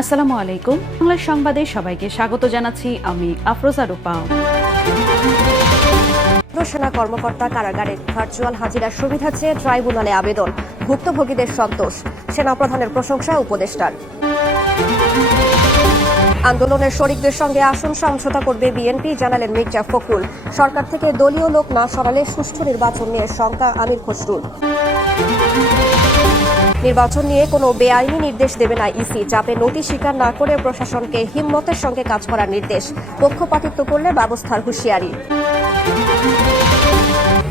আসসালামু আলাইকুম। বাংলা সংবাদে সবাইকে স্বাগত জানাচ্ছি আমি আফরোজা রূপা। সেনা কর্মকর্তা কারাগারে ভার্চুয়াল হাজিরার সুবিধা চেয়ে ট্রাইব্যুনালে আবেদন, ভুক্তভোগীদের সন্তোষ, সেনাপ্রধানের প্রশংসা উপদেষ্টার। আন্দোলনের শরিকদের সঙ্গে আসন সমঝোতা করবে বিএনপি, জানালেন মির্জা ফখরুল। সরকার থেকে দলীয় লোক না সরালে সুষ্ঠু নির্বাচন নিয়ে শঙ্কা আমির খসরুল। নির্বাচন নিয়ে কোনো বেআইনি নির্দেশ দেবে না ইসি, চাপে নতি স্বীকার না করে প্রশাসনকে হিম্মতের সঙ্গে কাজ করার নির্দেশ, পক্ষপাতিত্ব করলে ব্যবস্থার হুঁশিয়ারি।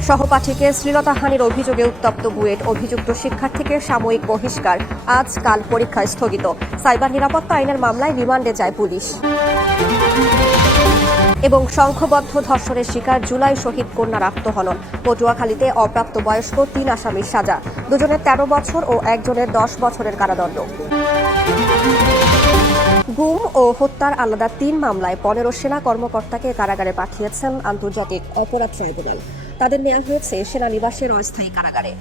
সহপাঠীকে শ্লীলতাহানির অভিযোগে উত্তপ্ত বুয়েট, অভিযুক্ত শিক্ষার্থীকে সাময়িক বহিষ্কার, আজ কাল পরীক্ষা স্থগিত। সাইবার নিরাপত্তা আইনের মামলায় রিমান্ডে যায় পুলিশ। এবং সংঘবদ্ধ ধর্ষণের শিকার জুলাই শহীদ কন্যার আত্মহনন, পটুয়াখালীতে অপ্রাপ্তবয়স্ক 3 আসামির সাজা, দুজনের 13 বছর ও একজনের 10 বছরের কারাদণ্ড। গুম ও হত্যার আলাদা 3 মামলায় 15 সেনা কর্মকর্তাকে কারাগারে পাঠিয়েছেন আন্তর্জাতিক অপরাধ ট্রাইব্যুনাল। তাদের নেওয়া হয়েছে সেনানিবাসের অস্থায়ী কারাগারে।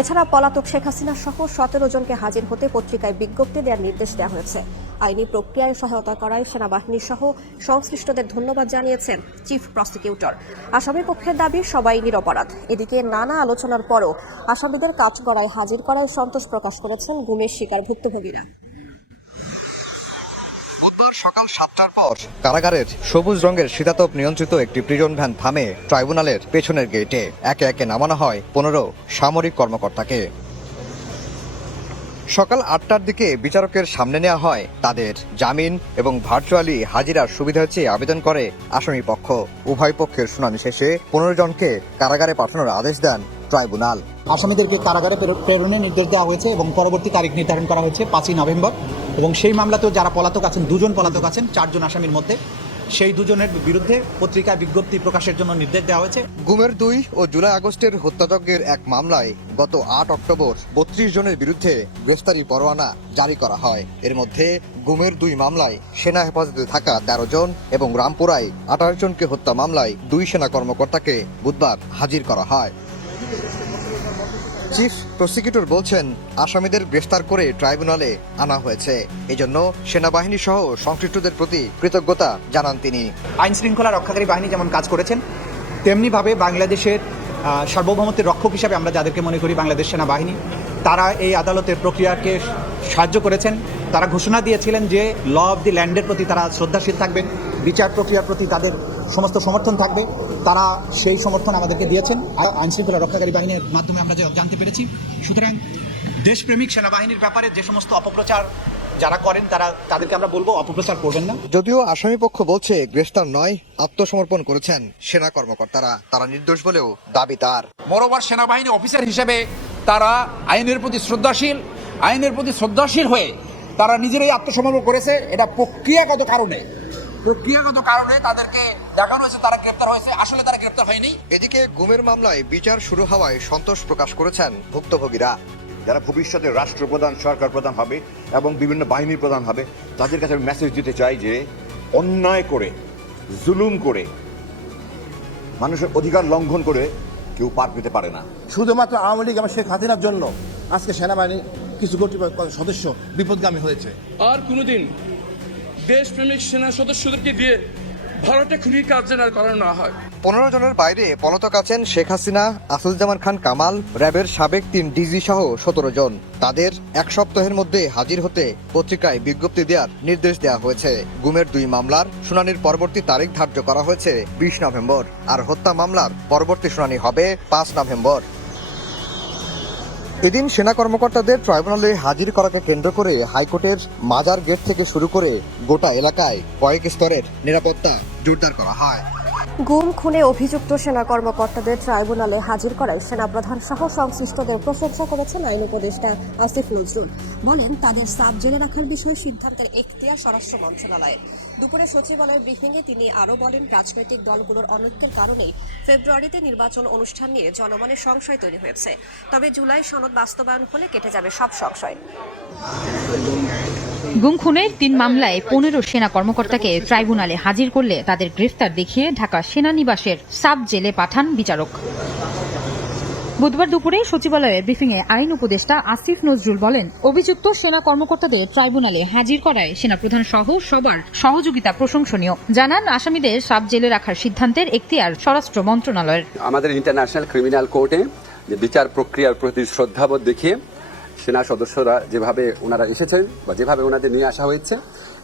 এছাড়া পলাতক শেখ হাসিনা সহ 17 জনকে হাজির হতে পত্রিকায় বিজ্ঞপ্তি দেওয়ার নির্দেশ দেওয়া হয়েছে। আইনি প্রক্রিয়ায় সহায়তা করায় সেনাবাহিনী সহ সংশ্লিষ্টদের ধন্যবাদ জানিয়েছেন চিফ প্রসিকিউটর। আসামি পক্ষের দাবি সবাই নিরপরাধ। এদিকে নানা আলোচনার পরও আসামিদের কাঠগড়ায় হাজির করায় সন্তোষ প্রকাশ করেছেন গুমের শিকার ভুক্তভোগীরা। বুধবার সকাল 7টার পর কারাগারের সবুজ রঙের শীতাতপ নিয়ন্ত্রিত একটি প্রিজন ভ্যান থামে ট্রাইব্যুনালের পেছনের গেটে। একে একে নামানো হয় 15 সামরিক কর্মকর্তাকে। সকাল 8টার দিকে বিচারকের সামনে নেওয়া হয় তাদের। জামিন এবং ভার্চুয়ালি হাজিরার সুবিধা চেয়ে আবেদন করে আসামি পক্ষ। উভয় পক্ষের শুনানি শেষে 15 জনকে কারাগারে পাঠানোর আদেশ দেন ট্রাইব্যুনাল। আসামিদেরকে কারাগারে প্রেরণের নির্দেশ দেওয়া হয়েছে এবং পরবর্তী তারিখ নির্ধারণ করা হয়েছে 5ই নভেম্বর। এবং সেই মামলাতেও যারা পলাতক আছেন, 2 জন পলাতক আছেন 4 জন আসামির মধ্যে, সেই 2 জনের বিরুদ্ধে পত্রিকায় বিজ্ঞপ্তি প্রকাশের জন্য নির্দেশ দেওয়া হয়েছে। গুমের 2 ও জুলাই আগস্টের হত্যাযজ্ঞের এক মামলায় গত 8 অক্টোবর 32 জনের বিরুদ্ধে গ্রেফতারি পরোয়ানা জারি করা হয়। এর মধ্যে গুমের 2 মামলায় সেনা হেফাজতে থাকা 13 জন এবং রামপুরায় 28 জনকে হত্যা মামলায় 2 সেনা কর্মকর্তাকে বুধবার হাজির করা হয়। চিফ প্রসিকিউটর বলছেন, আসামিদের গ্রেফতার করে ট্রাইব্যুনালে আনা হয়েছে, এজন্য সেনাবাহিনী সহ সংশ্লিষ্টদের প্রতি কৃতজ্ঞতা জানান তিনি। আইন শৃঙ্খলা রক্ষাকারী বাহিনী যেমন কাজ করেছেন, তেমনিভাবে বাংলাদেশের সার্বভৌমত্বের রক্ষক হিসাবে আমরা যাদেরকে মনে করি বাংলাদেশ সেনাবাহিনী, তারা এই আদালতের প্রক্রিয়াকে সাহায্য করেছেন। তারা ঘোষণা দিয়েছিলেন যে ল অফ দি ল্যান্ডের প্রতি তারা শ্রদ্ধাশীল থাকবেন, বিচার প্রক্রিয়ার প্রতি তাদের সমস্ত সমর্থন থাকবে। তারা সেই সমর্থন আমাদেরকে দিয়েছেন আইন শৃঙ্খলা রক্ষাকারী বাহিনীর মাধ্যমে আমরা জানতে পেরেছি। সুতরাং দেশপ্রেমিক সেনাবাহিনীর ব্যাপারে যে সমস্ত অপপ্রচার যারা করেন তাদেরকে আমরা বলবো অপপ্রচার করবেন না। যদিও আসামি পক্ষ বলছে গ্রেফতার নয়, আত্মসমর্পণ করেছেন সেনা কর্মকর্তারা, তারা নির্দোষ বলেও দাবি তার। বরাবর সেনাবাহিনী অফিসার হিসেবে তারা আইনের প্রতি শ্রদ্ধাশীল হয়ে তারা নিজেরাই আত্মসমর্পণ করেছে। এটা প্রক্রিয়াগত কারণে তাদেরকে দেখানো হয়েছে তারা গ্রেপ্তার হয়েছে, আসলে তারা গ্রেপ্তার হয়নি। এদিকে গুমের মামলায় বিচার শুরু হওয়ায় সন্তোষ প্রকাশ করেছেন ভুক্তভোগীরা। যারা ভবিষ্যতে রাষ্ট্রপ্রধান, সরকার প্রধান হবে এবং বিভিন্ন বাহিনীর প্রধান হবে, তাদের কাছে মেসেজ দিতে চাই যে অন্যায় করে, জুলুম করে, মানুষের অধিকার লঙ্ঘন করে কেউ পার পেতে পারে না। শুধুমাত্র আওয়ামী লীগ এবং শেখ হাসিনার জন্য আজকে সেনাবাহিনীর কিছু কর্তৃপক্ষ সদস্য বিপদগামী হয়েছে। আর কোনোদিন দেশপ্রেমিক সেনা সদস্যদেরকে দিয়ে ভারতে খুনি কাজ যেন করানো না হয়। 15 জনের বাইরে পলাতক আছেন শেখ হাসিনা, আসাদুজ্জামান খান কামাল, র্যাবের সাবেক 3 ডিজি সহ 17 জন। তাদের 1 সপ্তাহের মধ্যে হাজির হতে পত্রিকায় বিজ্ঞপ্তি দেওয়ার নির্দেশ দেওয়া হয়েছে। গুমের 2 মামলার শুনানির পরবর্তী তারিখ ধার্য করা হয়েছে 20 নভেম্বর, আর হত্যা মামলার পরবর্তী শুনানি হবে 5 নভেম্বর। এদিন সেনা কর্মকর্তাদের ট্রাইব্যুনালে হাজির করাকে কেন্দ্র করে হাইকোর্টের মাজার গেট থেকে শুরু করে গোটা এলাকায় কয়েক স্তরের নিরাপত্তা জোরদার করা হয়। গুম খুনে অভিযুক্ত সেনা কর্মকর্তাদের ট্রাইব্যুনালে হাজির করায় সেনাপ্রধান সহ সংশ্লিষ্টদের প্রশংসা করেছেন আইন উপদেষ্টা আসিফ নজরুল। বলেন, তাদের সাব জেলে রাখার বিষয়ে সিদ্ধান্তের এখতিয়ার স্বরাষ্ট্র মন্ত্রণালয়ের। দুপুরে সচিবালয়ের ব্রিফিংয়ে তিনি আরও বলেন, রাজনৈতিক দলগুলোর অনৈক্যের কারণেই ফেব্রুয়ারিতে নির্বাচন অনুষ্ঠান নিয়ে জনমনের সংশয় তৈরি হয়েছে। তবে জুলাই সনদ বাস্তবায়ন হলে কেটে যাবে সব সংশয়। গুম খুনের 3 মামলায় 15 সেনা কর্মকর্তাকে ট্রাইব্যুনালে হাজির করলে তাদের গ্রেফতার দেখিয়ে ঢাকা সেনানিবাসের সাব জেলে পাঠান বিচারক। বুধবার দুপুরে সচিবালয়ের ব্রিফিংয়ে আইন উপদেষ্টা আসিফ নজরুল বলেন, অভিযুক্ত সেনা কর্মকর্তাদের ট্রাইব্যুনালে হাজির করায় সেনাপ্রধান সহ সবার সহযোগিতা প্রশংসনীয়। জানান, আসামিদের সাব জেলে রাখার সিদ্ধান্তের এখতিয়ার স্বরাষ্ট্র মন্ত্রণালয়ের। আমাদের ইন্টারন্যাশনাল ক্রিমিনাল কোর্টে যে বিচার প্রক্রিয়ার প্রতি শ্রদ্ধাবোধ দেখিয়ে সেনা সদস্যরা যেভাবে ওনারা এসেছেন বা যেভাবে ওনাদের নিয়ে আসা হয়েছে,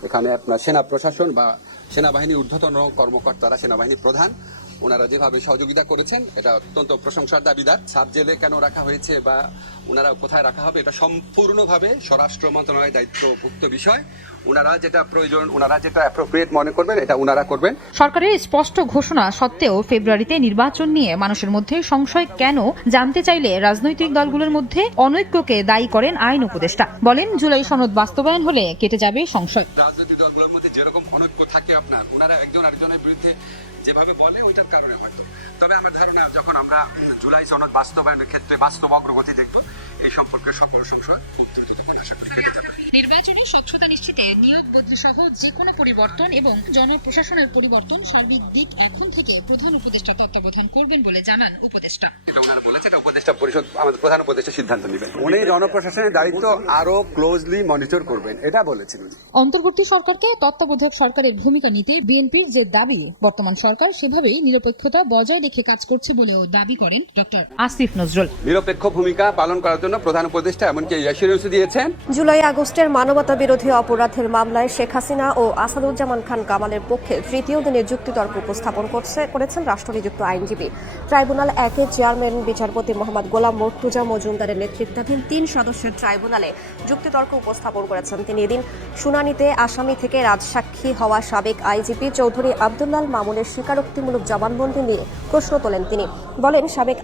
এখানে আপনার সেনা প্রশাসন বা সেনাবাহিনীর ঊর্ধ্বতন কর্মকর্তারা, সেনাবাহিনী প্রধান, ওনারা যেভাবে সহযোগিতা করেছেন এটা অত্যন্ত প্রশংসার দাবিদার। সাব জেলে কেন রাখা হয়েছে বা ওনারা কোথায় রাখা হবে এটা সম্পূর্ণভাবে স্বরাষ্ট্র মন্ত্রণালয়ের দায়িত্বভুক্ত বিষয়। ওনারা যেটা প্রয়োজন, ওনারা যেটা অ্যাপ্রোপ্রিয়েট মনে করবেন এটা ওনারা করবেন। সরকারের স্পষ্ট ঘোষণা সত্ত্বেও ফেব্রুয়ারিতে নির্বাচন নিয়ে মানুষের মধ্যে সংশয় কেন জানতে চাইলে রাজনৈতিক দলগুলোর মধ্যে অনৈক্যকে দায়ী করেন আইন উপদেষ্টা। বলেন, জুলাই সনদ বাস্তবায়ন হলে কেটে যাবে সংশয়। রাজনৈতিক দলগুলোর মধ্যে যেরকম অনৈক্য থাকে আপনার, ওনারা একজন আরেকজনের বিরুদ্ধে যেভাবে বলে ওইটার কারণে হয়তো। তবে আমার ধারণা যখন আমরা জুলাই সনদ বাস্তবায়নের ক্ষেত্রে বাস্তব অগ্রগতি দেখব, এই সম্পর্কে সকল সংশয় খুব দ্রুত তখন আশা করি কেটে যাবে। নির্বাচনে স্বচ্ছতা নিশ্চিতে নিয়োগ বদলি সহ যে কোনো পরিবর্তন এবং জনপ্রশাসনের পরিবর্তন সার্বিক দিক এখন থেকে প্রধান উপদেষ্টা তত্ত্বাবধান করবেন বলে জানান উপদেষ্টা। এটা ওনারা বলেছে, এটা উপদেষ্টা পরিষদ, আমাদের প্রধান উপদেষ্টা সিদ্ধান্ত নেবেন। উনি জনপ্রশাসনের দায়িত্ব আরো ক্লোজলি মনিটর করবেন, এটা বলেছেন। অন্তর্বর্তী সরকারকে তত্ত্বাবধায়ক সরকারের ভূমিকা নিতে বিএনপির যে দাবি, বর্তমান সরকার সেভাবেই নিরপেক্ষতা বজায় রেখে কাজ করছে বলেও দাবি করেন ডক্টর আসিফ নজরুল। নিরপেক্ষ ভূমিকা পালন করার জন্য প্রধান উপদেষ্টা এমনকি অ্যাসুরেন্স দিয়েছেন। জুলাই আগস্টের মানবতা বিরোধী অপরাধের মামলায় শেখ হাসিনা ও আসাদুজ্জামান খান কামালের পক্ষে তৃতীয় দিনের যুক্তিতর্ক উপস্থাপন করেছেন রাষ্ট্রনিযুক্ত আইনজীবী। ট্রাইব্যুনাল 1-এর চেয়ারম্যান বিচারপতি মোহাম্মদ গোলাম মর্তুজা মজুমদারের নেতৃত্বাধীন 3 সদস্যের ট্রাইব্যুনালে যুক্তিতর্ক উপস্থাপন করেছেন তিনি। এদিন শুনানিতে আসামি থেকে রাজসাক্ষী হওয়া সাবেক আইজিপি চৌধুরী আব্দুল্লাহ মামুনের স্বীকারোক্তিমূলক জবানবন্দি নিয়ে প্রশ্ন তোলেন তিনি। বলেন, সাবেক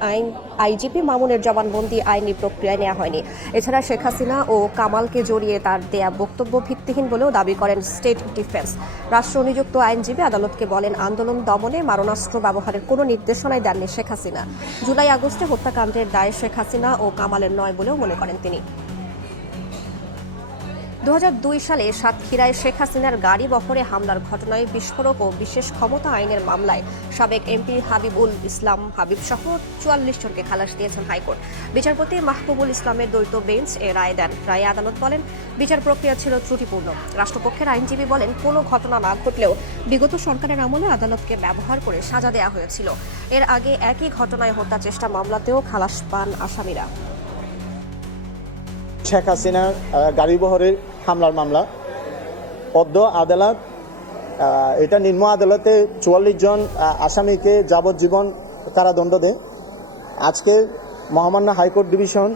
আইজিপি মামুনের জবানবন্দি আইনি প্রক্রিয়ায় নেওয়া হয়নি। এছাড়া শেখ হাসিনা ও কামালকে জড়িয়ে তার দেয়া বক্তব্য ভিত্তিহীন বলেও দাবি করেন স্টেট ডিফেন্স। রাষ্ট্রনিযুক্ত আইনজীবী আদালতকে বলেন, আন্দোলন দমনে মারণাস্ত্র ব্যবহারের কোনো নির্দেশনাই দেননি শেখ হাসিনা। জুলাই আগস্টে হত্যাকাণ্ডের দায় শেখ হাসিনা ও কামালের নয় বলেও মনে করেন তিনি। 2002 সালে সাতক্ষীরায় শেখ হাসিনার গাড়ি বহরে হামলার ঘটনায় বিস্ফোরক ও বিশেষ ক্ষমতা আইনের মামলায় সাবেক এমপি হাবিবুল ইসলাম হাবিব সহ 44 জনকে খালাস দিয়েছেন হাইকোর্ট। বিচারপতি মাহবুবুল ইসলামের দ্বৈত বেঞ্চ এ রায় দেন। রায়ে আদালত বলেন, বিচার প্রক্রিয়া ছিল ত্রুটিপূর্ণ। রাষ্ট্রপক্ষের আইনজীবী বলেন, কোনো ঘটনা না ঘটলেও বিগত সরকারের আমলে আদালতকে ব্যবহার করে সাজা দেওয়া হয়েছিল। এর আগে একই ঘটনায় হত্যা চেষ্টা মামলাতেও খালাস পান আসামিরা। শেখ হাসিনার গাড়ি বহরের হামলার মামলা পদ্ম আদালত, এটা নিম্ন আদালতে 44 জন আসামিকে যাবজ্জীবন কারাদণ্ড দেয়। আজকে মহামান্য হাইকোর্ট ডিভিশন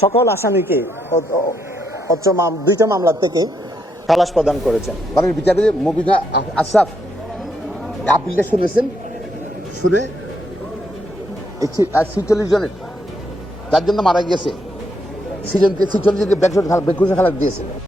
সকল আসামিকে 2টা মামলা থেকে খালাস প্রদান করেছেন। বিচারপতি মবিনা আশরাফ আপিলটা শুনেছেন, শুনে 46 জনের 4 জন মারা গিয়েছে, 46 জনকে বেকুশে খালাস দিয়েছে।